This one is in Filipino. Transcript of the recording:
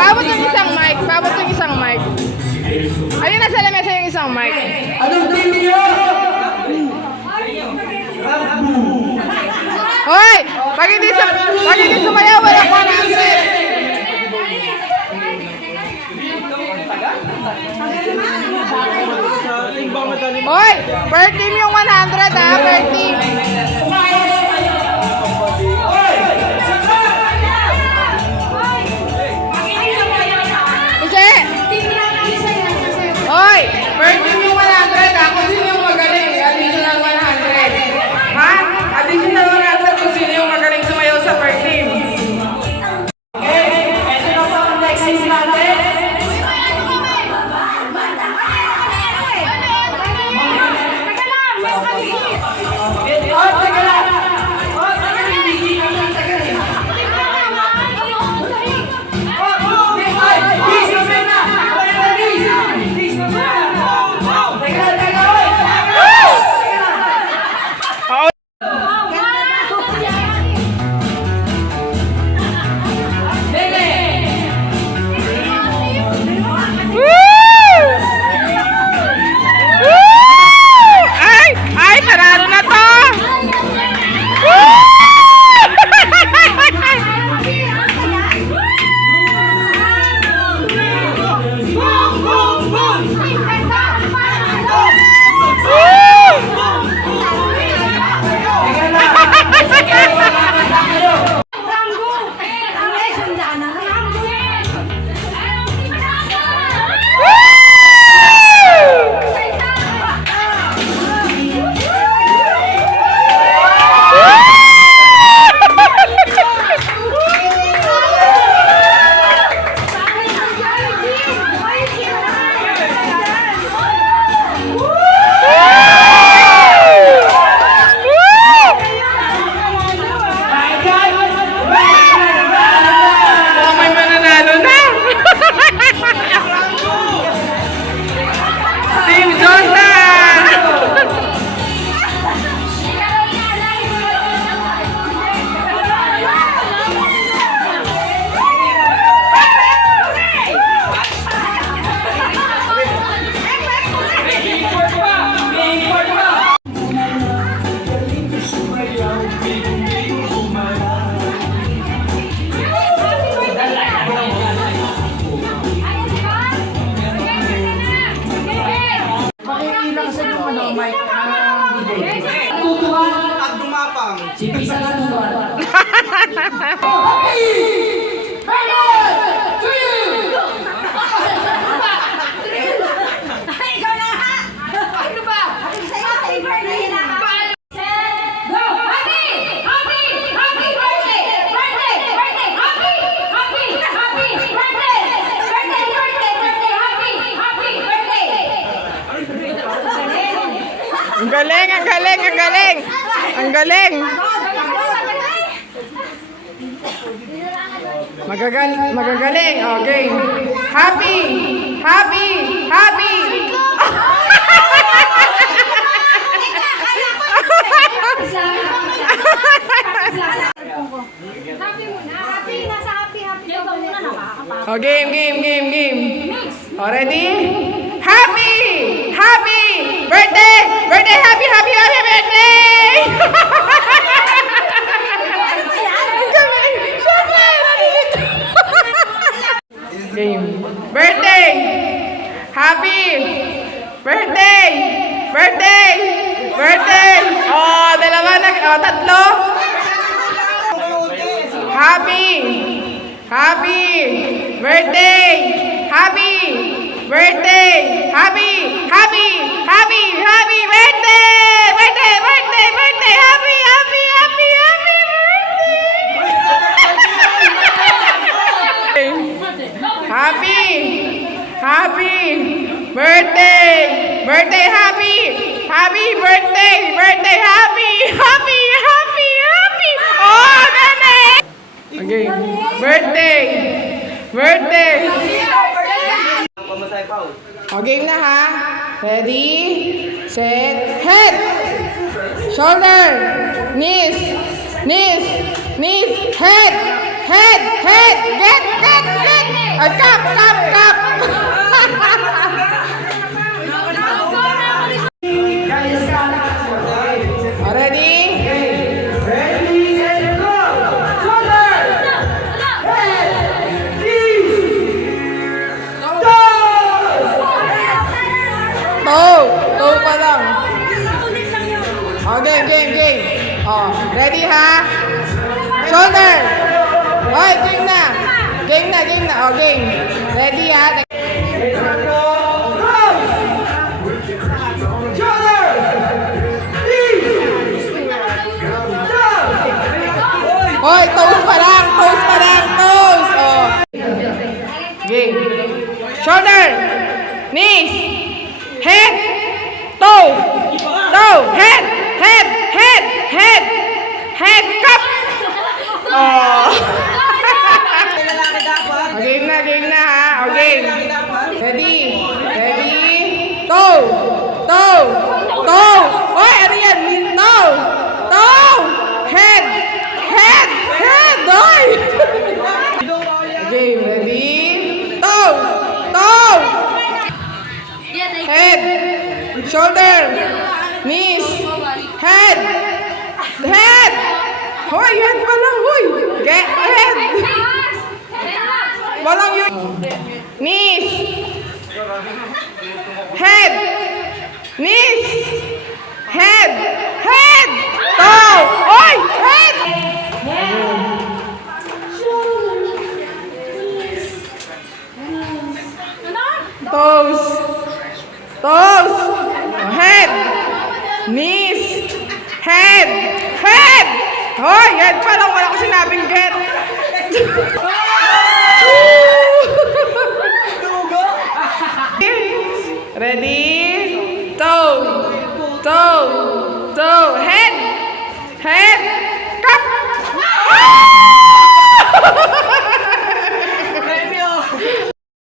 Paabot yung isang mic. Paabot yung isang mic. Ayun, nasa lamesa yung isang mic. Anong team niyo? Hoy! Pag hindi sumayaw, wala ko na. Hoy! Per team yung 100 ha, per team. Hoy! Per team yung 100 ha, kung sino yung magaling. Additional 100. Ha? Additional 100 kung sino yung magaling sumayaw sa per team. Ito na po ang next team natin. Tutuhan at dumapang. Sipisa na tutuhan. Ang galing, ang galing, ang galing. Ang galing. Magagaling. Okay. Happy. Happy. Happy. Oh, game. Ready? Happy! Happy! Birthday! Birthday! Happy birthday! Game. Birthday! Happy! Birthday! Birthday! Oh, dalawa na, oh, tatlo. Happy! Happy! Birthday! Happy! Birthday! Happy! Happy! Happy! Happy birthday! Birthday! Birthday! Birthday! Happy! Happy! Happy! Happy birthday! Happy! Happy! Birthday! Birthday happy! Happy birthday! Birthday happy! Happy! Happy! Happy! Oh, galing! Okay. Birthday! Birthday! Pamatay pa. Okay na ha? Ready? Set, head! Shoulder! Knees! Knees! Knees! Head! Head! Head! Get! Get! Get! Cup! Cup! Cup! Ready? Toe pa lang. Oh, game, game, game. Oh, ready ha? Shoulder. Hoy, game na. Game na, game na. Oh, game. Ready ha? Hoy, toes pa lang, toes pa lang, toes. Oh. Game. Shoulder. Knees. Head. Toe. Toe. Head. Head. Head. Head. Head. Cup. Oh. Game na, game na ha. Okay. Ready. Ready. Toe. Toe. Toe. Hoy, ano yan? Toe. Toe. Head. Head. Head. Hoy. Okay, ready. Toe. Toe. Head. Shoulder. Knees. Head. Head. Hoy, head pa lang, hoy. Get head. Walang yun. Knees. Head. Knees. Head. Head. Toe. Hoy, head. Toes. Toes. Head. Knees. Head. Head. Hoy, head pa lang. Wala ko sinabing get. Ready? Toe.